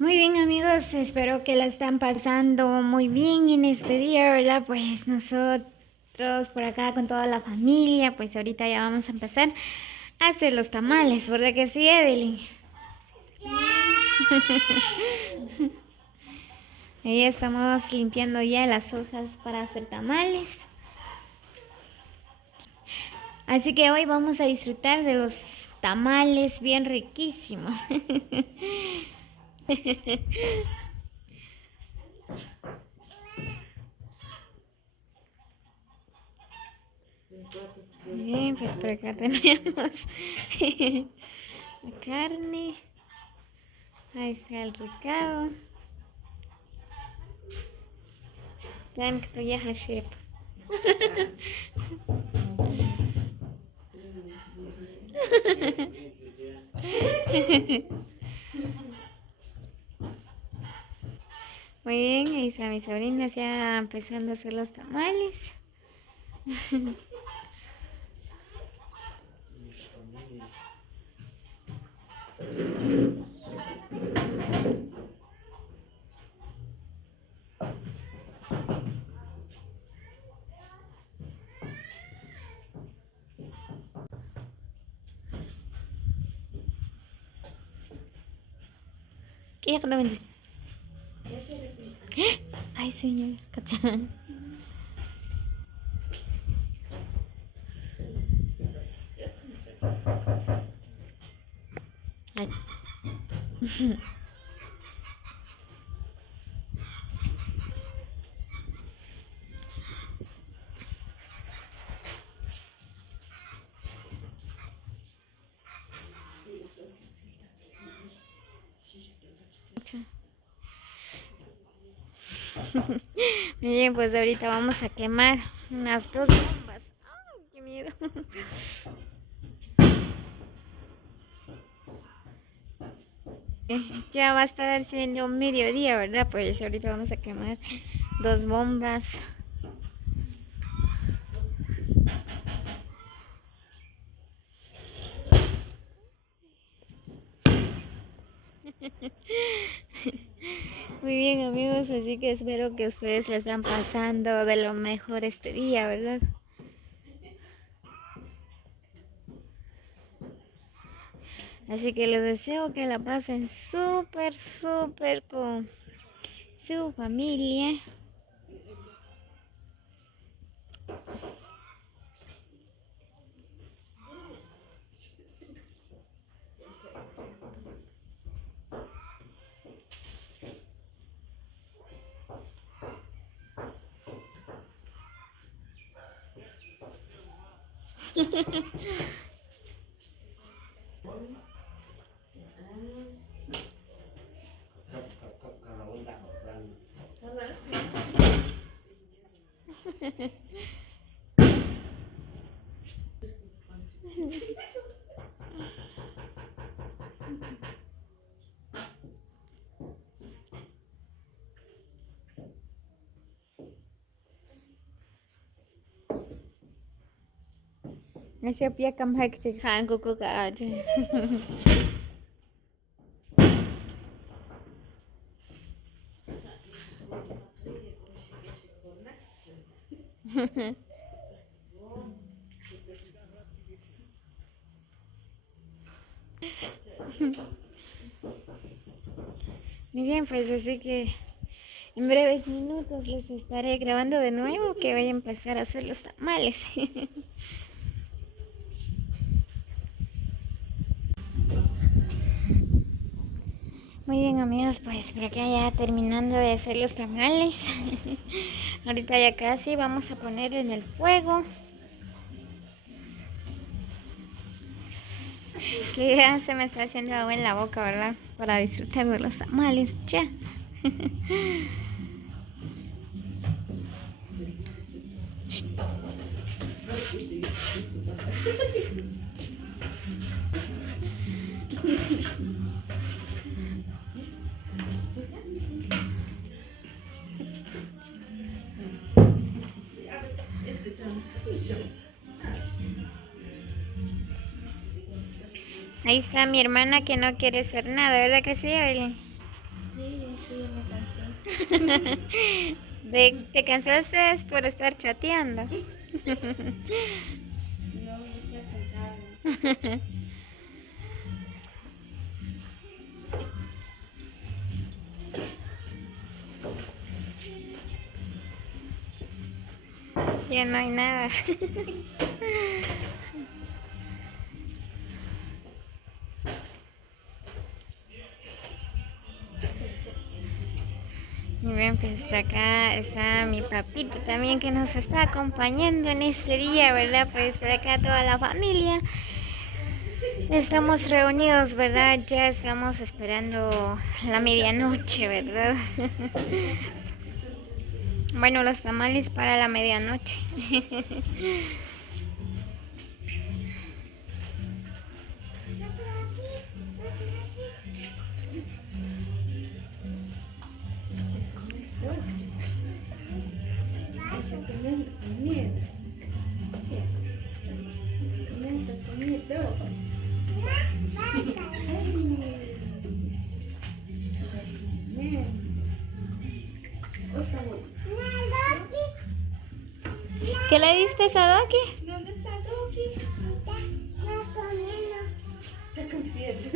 Muy bien amigos, espero que la están pasando muy bien en este día, ¿verdad? Pues nosotros por acá con toda la familia, pues ahorita ya vamos a empezar a hacer los tamales, ¿verdad que sí, Evelyn? Ahí estamos limpiando ya las hojas para hacer tamales. Así que hoy vamos a disfrutar de los tamales bien riquísimos. Bien, pues por acá tenemos la carne. Ahí está el recado. Time que ya haship. Muy bien, ahí está mi sobrina ya empezando a hacer los tamales. ¿Qué ya quedó? Ay, señor, cachán. Muy bien, pues ahorita vamos a quemar unas 2 bombas. ¡Ay, qué miedo! Ya va a estar siendo mediodía, ¿verdad? Pues ahorita vamos a quemar 2 bombas. Muy bien amigos, así que espero que ustedes la están pasando de lo mejor este día, ¿verdad? Así que les deseo que la pasen súper, súper con su familia. Asya pia kam hak chikhan kuku ka aja. Muy bien, pues así que en breves minutos les estaré grabando de nuevo que voy a empezar a hacer los tamales. Muy bien amigos, pues por acá ya terminando de hacer los tamales. Ahorita ya casi vamos a poner en el fuego. Que ya se me está haciendo agua en la boca, ¿verdad? Para disfrutar de los tamales, ya. Ahí está mi hermana que no quiere hacer nada, ¿verdad que sí, Evelyn? ¿Te cansaste por estar chateando? No, está sentada. Ya no hay nada. Muy bien, pues por acá está mi papito también que nos está acompañando en este día, ¿verdad? Pues por acá toda la familia. Estamos reunidos, ¿verdad? Ya estamos esperando la medianoche, ¿verdad? Bueno, los tamales para la medianoche. Está comiendo comida. Comiendo comida. ¿Qué le diste a Doki? ¿Dónde está Doki? Está comiendo. Está comiendo.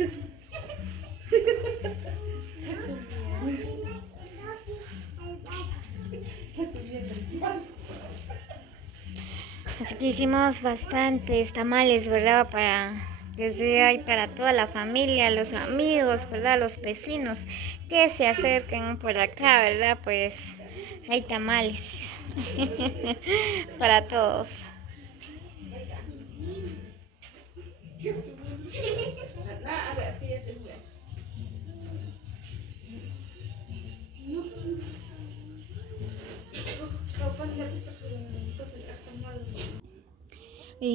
Así que hicimos bastantes tamales, ¿verdad? Para que sea y para toda la familia, los amigos, ¿verdad? Los vecinos que se acerquen por acá, ¿verdad? Pues hay tamales para todos.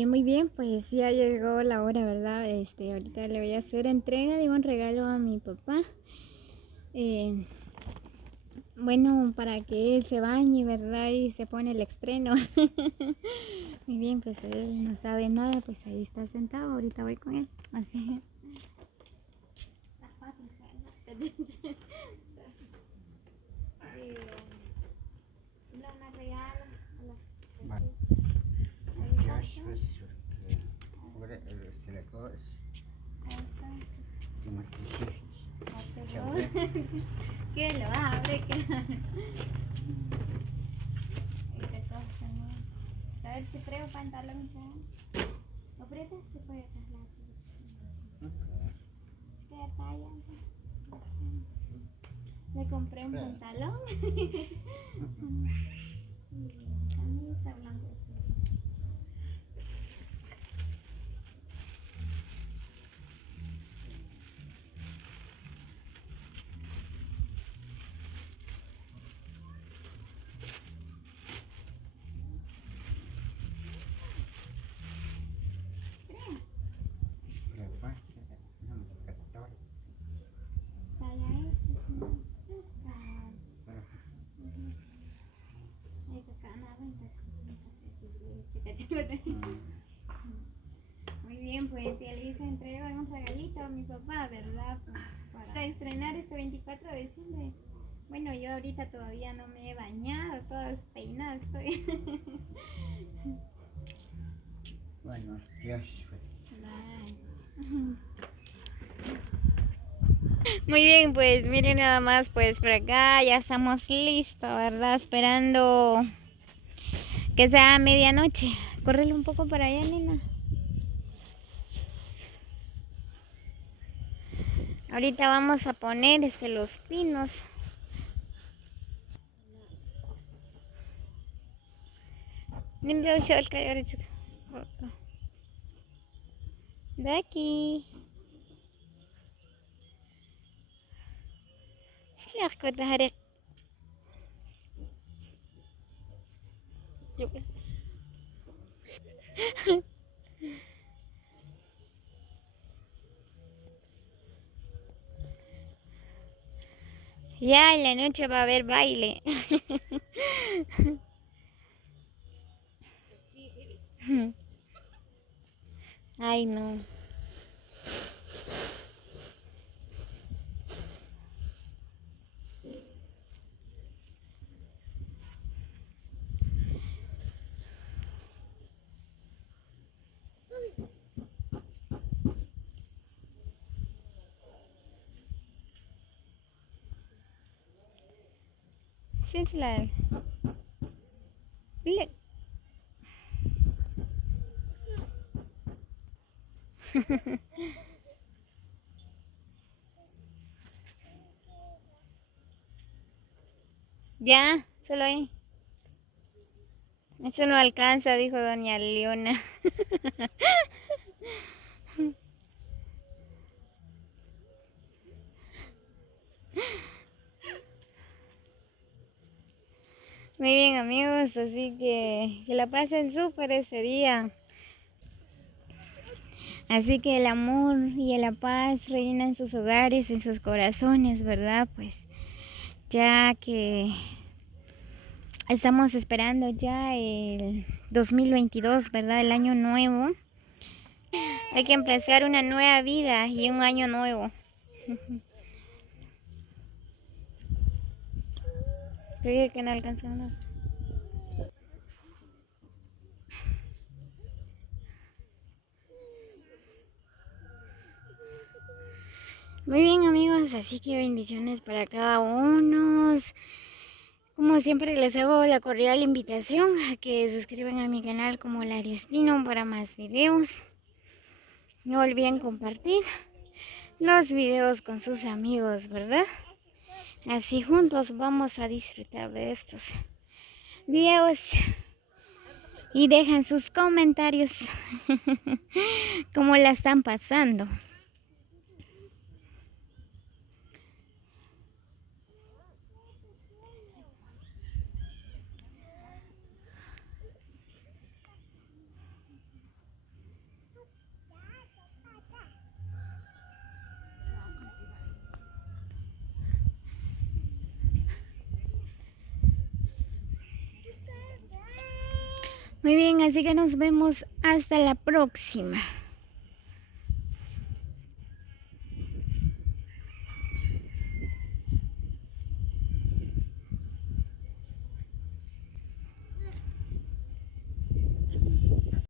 Muy bien, pues ya llegó la hora, ¿verdad? Ahorita le voy a hacer entrega de un regalo a mi papá. Bueno, para que él se bañe, ¿verdad? Y se pone el estreno. Muy bien, pues él no sabe nada, pues ahí está sentado. Ahorita voy con él. Así. ¿Qué lo abre? A ver si creo pantalón ya. ¿Lo aprietas? Se puede trasladar. ¿Qué talla? Le compré un pantalón. Camisa blanca. Muy bien, pues ya le hice entrega un regalito a mi papá, ¿verdad? Pues para estrenar este 24 de diciembre. Bueno, yo ahorita todavía no me he bañado, toda despeinada estoy. Buenos días, pues. Muy bien, pues miren nada más, pues por acá ya estamos listos, ¿verdad? Esperando que sea medianoche. Córrele un poco para allá, nena. Ahorita vamos a poner los pinos. Limpia un shawl que ahora chica. De aquí. شليخ كنت هريق. Ya en la noche va a haber baile. Ay, no. Sinclair. Look. Ya, solo ahí. Eso no alcanza, dijo doña Leona. Muy bien, amigos, así que la pasen súper ese día. Así que el amor y la paz reinan en sus hogares, en sus corazones, ¿verdad? Pues ya que estamos esperando ya el 2022, ¿verdad? El año nuevo. Hay que empezar una nueva vida y un año nuevo. Te dije que no alcanzamos. Muy bien, amigos, así que bendiciones para cada uno. Como siempre les hago la cordial invitación a que se suscriban a mi canal como Lariostino para más videos. No olviden compartir los videos con sus amigos, ¿verdad? Así juntos vamos a disfrutar de estos videos. Y dejan sus comentarios cómo la están pasando. Muy bien, así que nos vemos hasta la próxima.